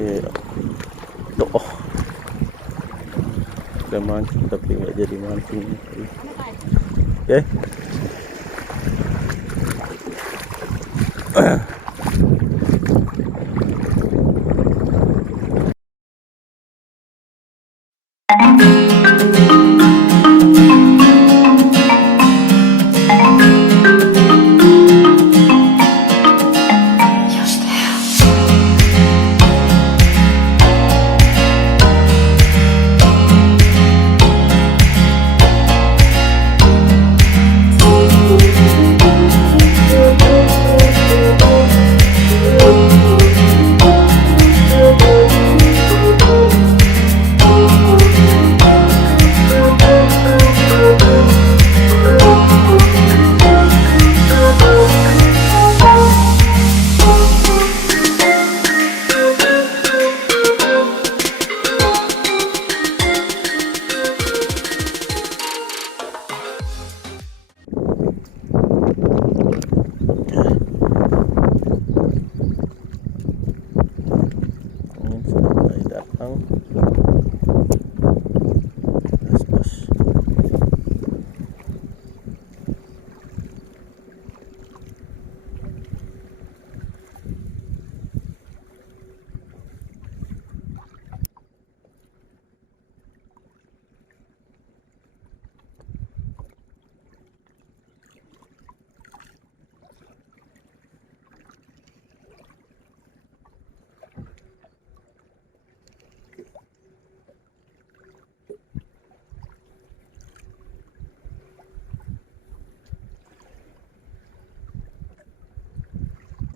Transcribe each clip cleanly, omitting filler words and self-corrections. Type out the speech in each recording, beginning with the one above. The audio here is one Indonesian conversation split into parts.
Oke, doh, udah mancing tapi nggak jadi mancing. Oke.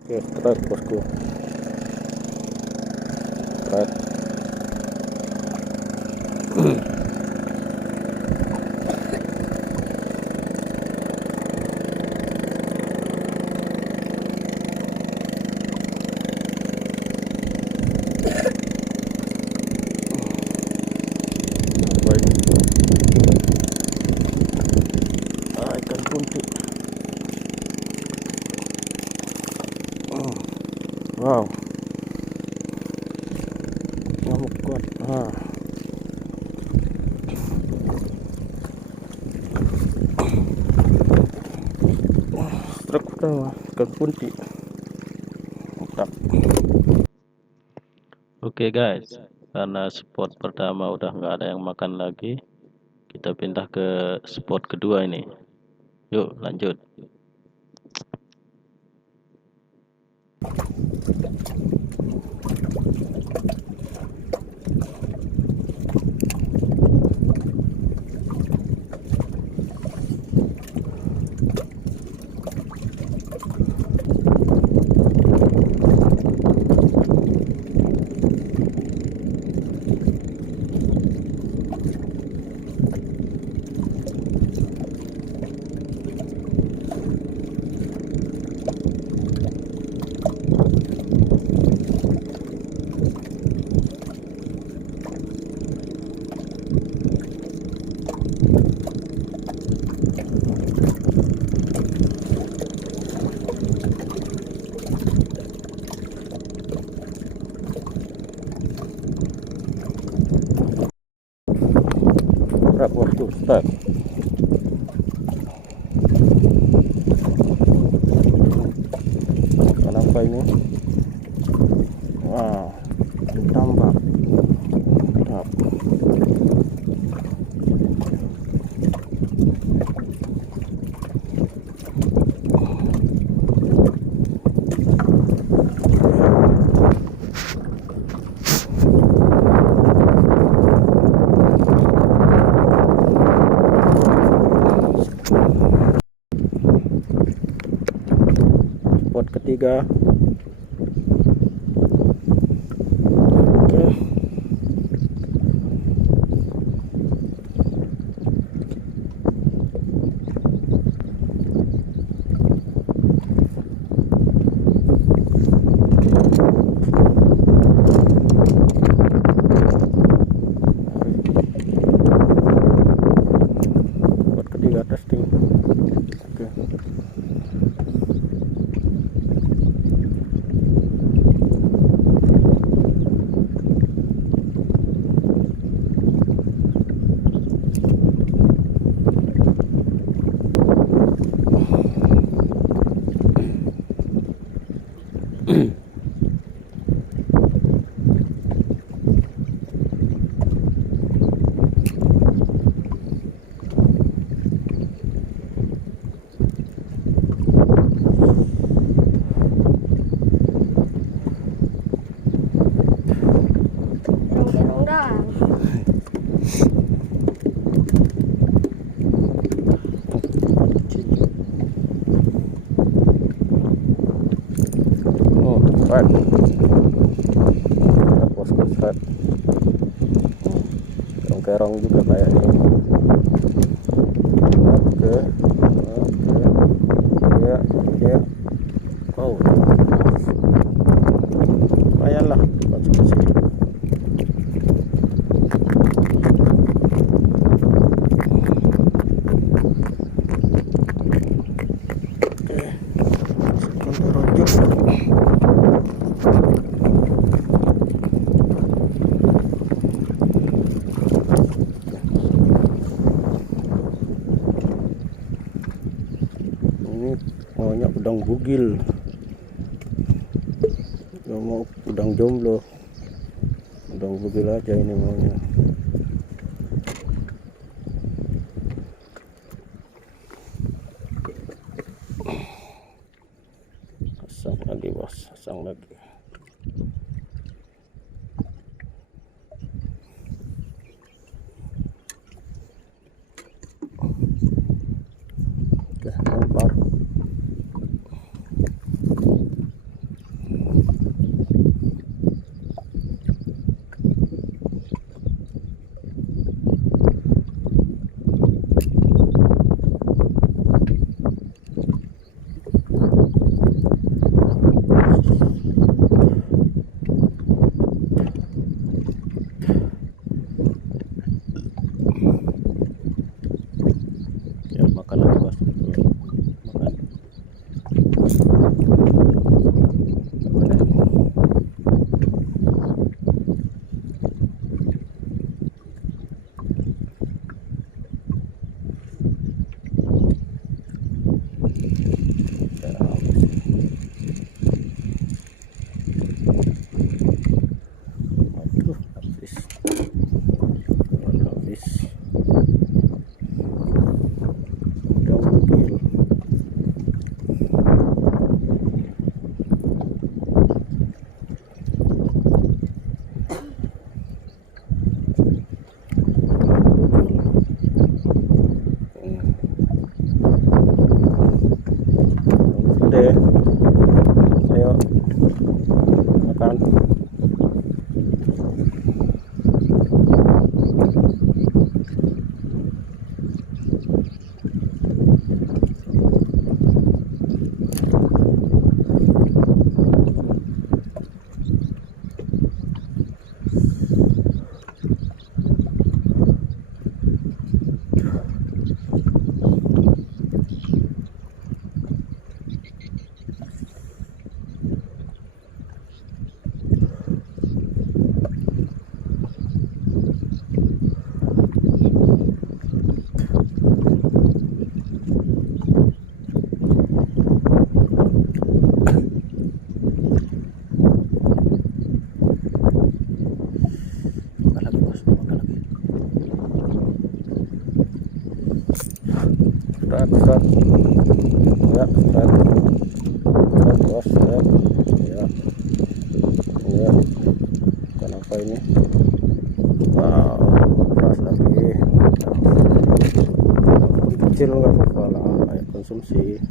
Oke, start bosku. Start. Ikan puntik. Wow, ngamuk kuat. Truk pertama ikan puntik. Tetap. Oke guys, karena spot pertama udah nggak ada yang makan lagi, kita pindah ke spot kedua ini. Yuk lanjut. Waktu start. Kenapa ini? Wow, ditambah. Tetap. Spot ketiga. Oke. Spot ketiga testing. Oke. strike. Bosku strike. Kerong juga kayaknya. Oke. Ya. Oh, lumayan lah konsumsi. Maunya udang bugil, nggak mau udang jomblo, udang bugil aja ini maunya. Pasang lagi bos, pasang lagi. Oke, lempar. Ya, makan lagi bos. Makan. Aduh, habis. Udah bugil. Gede. Ayo makan. Makan lagi bos, makan lagi. Start. Ya, start bos, start. Ya. Kenapa ini? Wow, keras lagi. Kecil nggak apa-apa lah, kayak konsumsi.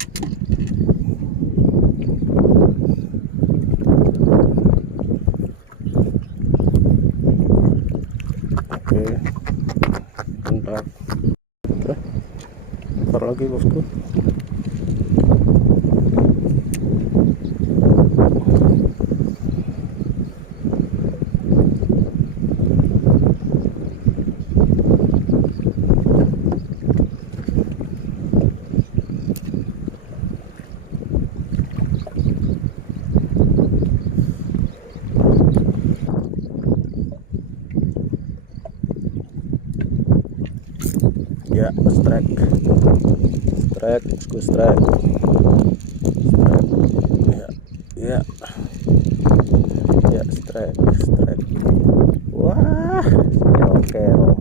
Oke, bentar. Bentar lagi bosku. Ya, strike bosku, strike. Ya, strike. Wah, oke loh.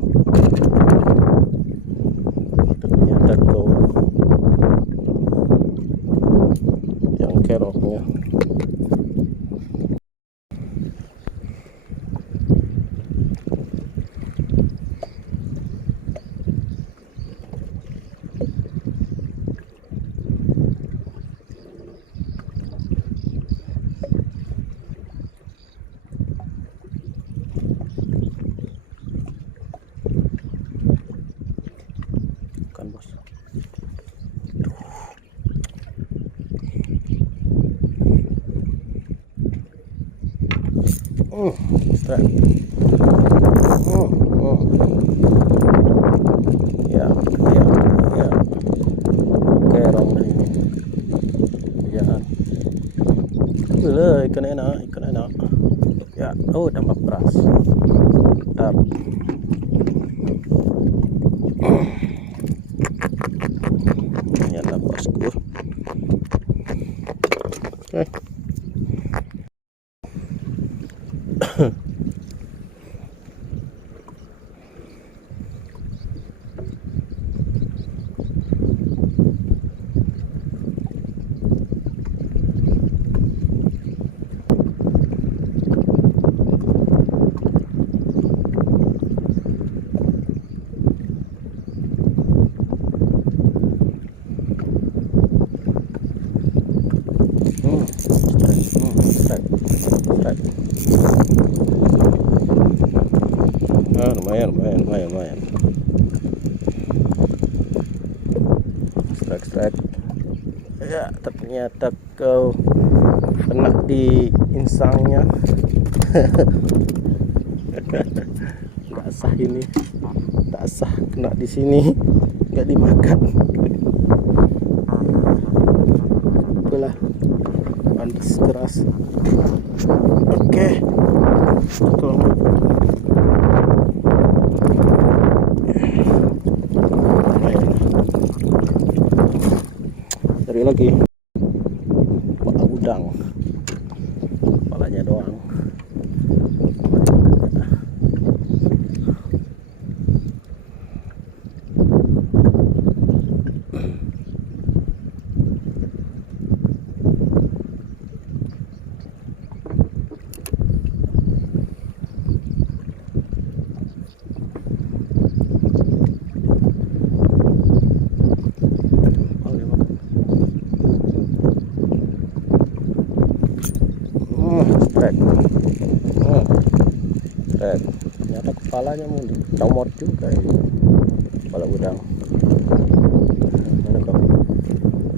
Ternyata tuh yang keroknya. Strike. Ya, ya, ya. Oke, rong ini. Ya. Ikan enak, ikan enak. Ya, oh tambah keras. Tetap. Ternyata bosku. Oke. Lumayan. Strike. Ya, ternyata kau kena di insangnya. Nggak sah ini, nggak sah, kena di sini, nggak dimakan. Itulah pantas keras. Oke. Cari lagi kepala udang, kepalanya doang. Ternyata kepalanya mau dicomot juga ini, kepala udang. Mana kau?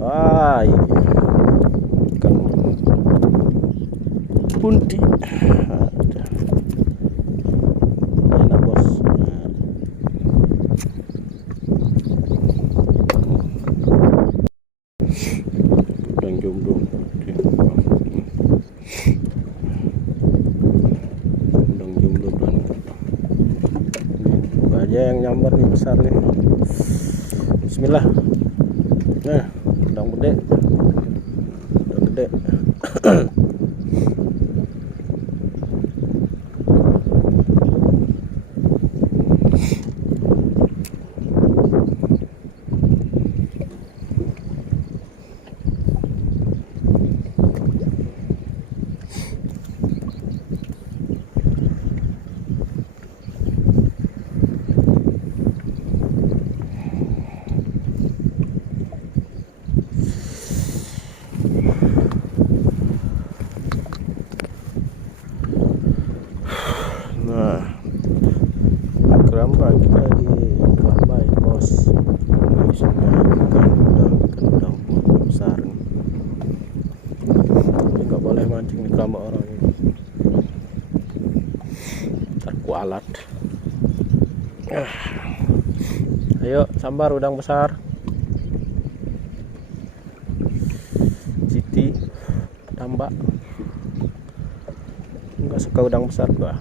Iya. Ikan bunti. Enak bos. Udang jomblo. Yang nyambar nih besar nih. Bismillah. Nah, udang gede. Kita di baik bos. Ini sudah udang besar. Ini nggak boleh mancing di kamar orang ini. Terkualat. Ayo sambar udang besar. Siti tambak. Nggak suka udang besar gua.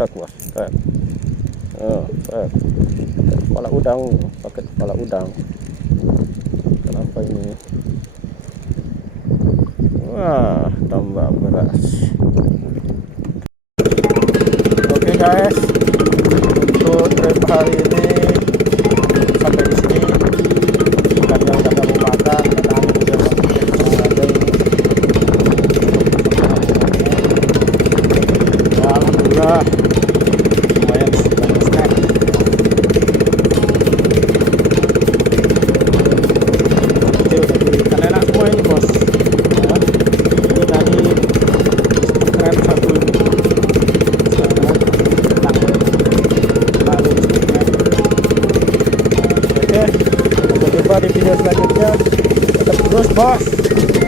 Truk bos. Kepala udang, pakai kepala udang. Kenapa ini? Wah, tambah beras. Oke guys, untuk trip hari ini sampai di sini. Ikannya udah kamu makan, dan angin udah ada ini. Alhamdulillah. di video selanjutnya. Tetap terus bos.